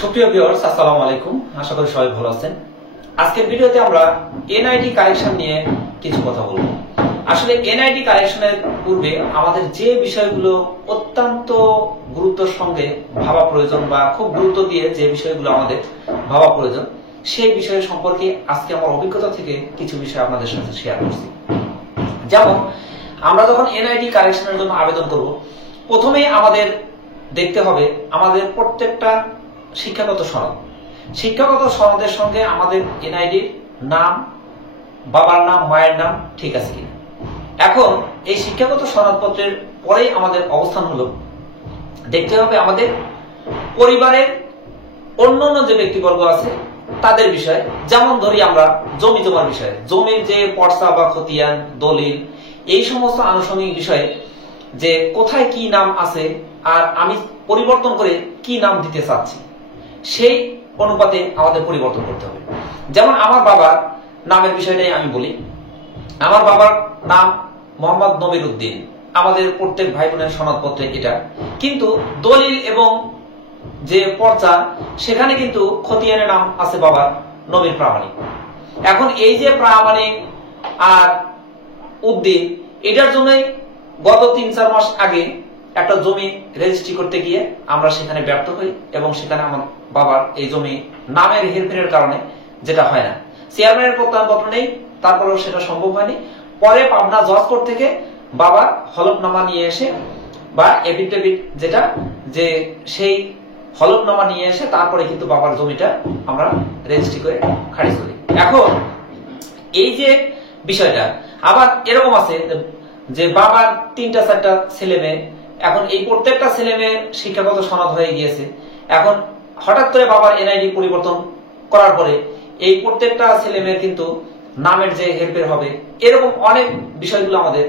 সুপ্রিয় ভিউয়ার্স, আসসালামু আলাইকুম। আশা করি সবাই ভালো আছেন। আজকের ভিডিওতে আমরা এনআইডি কারেকশন নিয়ে কিছু কথা বলবো। আসলে এনআইডি কারেকশনের পূর্বে আমাদের যে বিষয়গুলো অত্যন্ত গুরুত্বের সঙ্গে ভাবা প্রয়োজন বা খুব গুরুত্ব দিয়ে যে বিষয়গুলো আমাদের ভাবা প্রয়োজন, সেই বিষয় সম্পর্কে আজকে আমার অভিজ্ঞতা থেকে কিছু বিষয় আপনাদের সাথে শেয়ার করছি। যেমন আমরা যখন এনআইডি কারেকশনের জন্য আবেদন করব, প্রথমেই আমাদের দেখতে হবে আমাদের প্রত্যেকটা শিক্ষাগত সনদের সঙ্গে আমাদের এনআইডির নাম, বাবার নাম, মায়ের নাম ঠিক আছে কিনা। এখন এই শিক্ষাগত সনদপত্রের পরেই আমাদের অবস্থান হলো দেখতে হবে আমাদের পরিবারের অন্যান্য যে ব্যক্তিবর্গ আছে তাদের বিষয়। যেমন ধরি আমরা জমি জমার বিষয়ে, জমির যে পর্চা বা খতিয়ান, দলিল, এই সমস্ত আনুষঙ্গিক বিষয়ে যে কোথায় কি নাম আছে আর আমি পরিবর্তন করে কি নাম দিতে চাচ্ছি, সেই অনুপাতে আমাদের পরিবর্তন করতে হবে। যেমন আমার বাবার নামের বিষয়টাই আমি বলি। আমার বাবার নাম মোহাম্মদ নবির উদ্দিন, আমাদের প্রত্যেক ভাই বোনের সনদপত্রে এটা, কিন্তু দলিল এবং যে পর্চা সেখানে কিন্তু খতিয়ানের নাম আছে বাবার নবীর প্রামাণিক। এখন এই যে প্রামাণিক আর উদ্দিন, এটার জন্যই গত ৩-৪ মাস আগে একটা জমি রেজিস্ট্রি করতে গিয়ে আমরা সেখানে ব্যর্থ হই এবং সেখানে আমার বাবার এই জমি নামের হেরফেরের কারণে যেটা হয় না, চেয়ারম্যানের প্রত্যয়নপত্র নেই, তারপরেও সেটা সম্ভব হয়নি। পরে পাবনা জজ কোর্ট থেকে বাবার হলফনামা নিয়ে এসে বা এফিডেভিট যেটা, যে সেই হলফনামা নিয়ে এসে তারপরে কিন্তু বাবার জমিটা আমরা রেজিস্ট্রি করে খারিজ করি। এখন এই যে বিষয়টা আবার এরকম আছে যে বাবার ৩-৪টা ছেলে মেয়ে, এখন এই প্রত্যেকটা ছেলে মেয়ের শিক্ষাগত সনদ হয়ে গিয়েছে। এখন হঠাৎ করে বাবার এনআইডি পরিবর্তন করার পরে এই প্রত্যেকটা ছেলে মেয়ের কিন্তু নামের যে হেরফের হবে, এরকম অনেক বিষয়গুলো আমাদের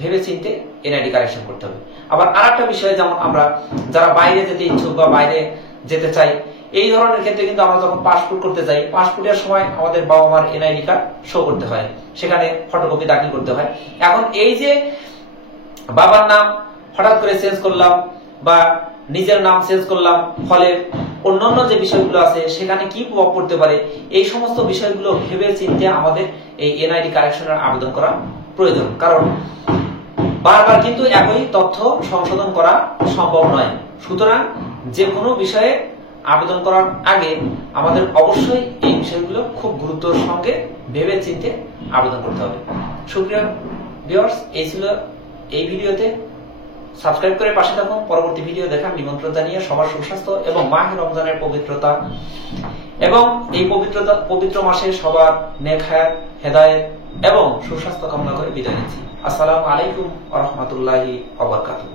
ভেবে চিন্তে এনআইডি কারেকশন করতে হবে। আবার আরেকটা বিষয়, যেমন আমরা যারা বাইরে যেতে ইচ্ছুক বা বাইরে যেতে চাই, এই ধরনের ক্ষেত্রে কিন্তু আমরা যখন পাসপোর্ট করতে যাই, পাসপোর্টের সময় আমাদের বাবা মার এনআইডি কার্ড শো করতে হয়, সেখানে ফটোকপি দাখিল করতে হয়। এখন এই যে বাবার নাম হঠাৎ করে চেঞ্জ করলাম বা নিজের নাম চেঞ্জ করলাম, ফলে অন্যান্য যে বিষয়গুলো আছে সেখানে কি প্রভাব পড়তে পারে, এই সমস্ত বিষয়গুলো ভেবে চিন্তে আমাদের এই এনআইডি কারেকশনের আবেদন করা প্রয়োজন। কারণ বারবার কিন্তু একই তথ্য সংশোধন করা সম্ভব নয়। সুতরাং যে কোনো বিষয়ে আবেদন করার আগে আমাদের অবশ্যই এই বিষয়গুলো খুব গুরুত্বের সঙ্গে ভেবে চিন্তে আবেদন করতে হবে। সুপ্রিয় ভিউয়ার্স, এই ছিল এই ভিডিওতে। সাবস্ক্রাইব করে পাশে থাকুন। পরবর্তী ভিডিও দেখার নিমন্ত্রণ জানিয়ে সবার সুস্বাস্থ্য এবং মাহে রমজানের পবিত্রতা এবং এই পবিত্র মাসে সবার নেক হায়াত, হেদায়েত এবং সুস্বাস্থ্য কামনা করে বিদায় নিচ্ছি। আসসালামু আলাইকুম ওয়া রাহমাতুল্লাহি ওয়া বারাকাতুহু।